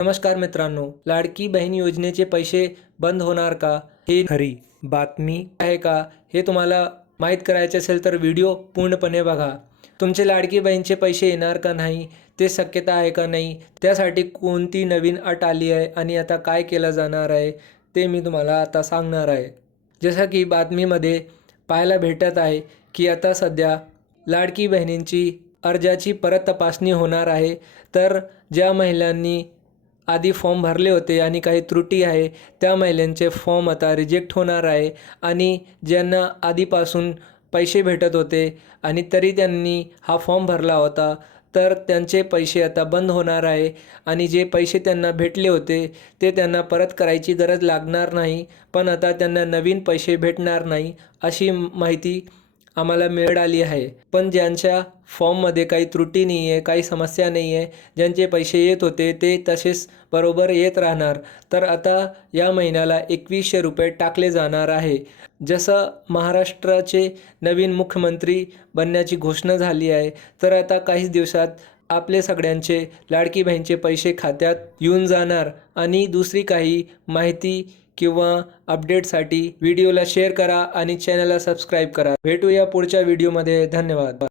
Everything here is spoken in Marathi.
नमस्कार मित्रांनो, लाडकी बहीण योजनेचे पैसे बंद होणार का? हे खरी बातमी आहे का? हे तुम्हाला माहीत करायचे असेल तर व्हिडिओ पूर्णपणे बघा. तुमचे लाडकी बहीणचे पैसे येणार का नाही, ते शक्यता आहे का नाही, त्यासाठी कोणती नवीन अट आली आहे आणि आता काय केलं जाणार आहे, ते मी तुम्हाला आता सांगणार आहे. जसं की बातमीमध्ये पाहायला भेटत आहे की आता सध्या लाडकी बहिणींची अर्जाची परत तपासणी होणार आहे. तर ज्या महिलांनी आधी फॉर्म भरले होते आणि काही त्रुटी आहे, त्या महिलांचे फॉर्म आता रिजेक्ट होणार आहे आणि ज्यांना आधीपासून पैसे भेटत होते आणि तरी त्यांनी हा फॉर्म भरला होता, तर त्यांचे पैसे आता बंद होणार आहे आणि जे पैसे त्यांना भेटले होते ते त्यांना परत करायची गरज लागणार नाही. पण आता त्यांना नवीन पैसे भेटणार नाही, अशी माहिती आम्हाला मिळाली आहे. पण ज्यांच्या फॉर्ममध्ये काही त्रुटी नाही आहे, काही समस्या नाही आहे, ज्यांचे पैसे येत होते ते तसेच बरोबर येत राहणार. तर आता या महिन्याला 2100 रुपये टाकले जाणार आहे. जसं महाराष्ट्राचे नवीन मुख्यमंत्री बनण्याची घोषणा झाली आहे, तर आता काहीच दिवसात आपले सगळ्यांचे लाडकी बहीणचे पैसे खात्यात येऊन जाणार. आणि दुसरी काही माहिती किंवा अपडेटसाठी व्हिडिओला शेअर करा आणि चॅनलला सबस्क्राईब करा. भेटूया पुढच्या व्हिडिओमध्ये. धन्यवाद.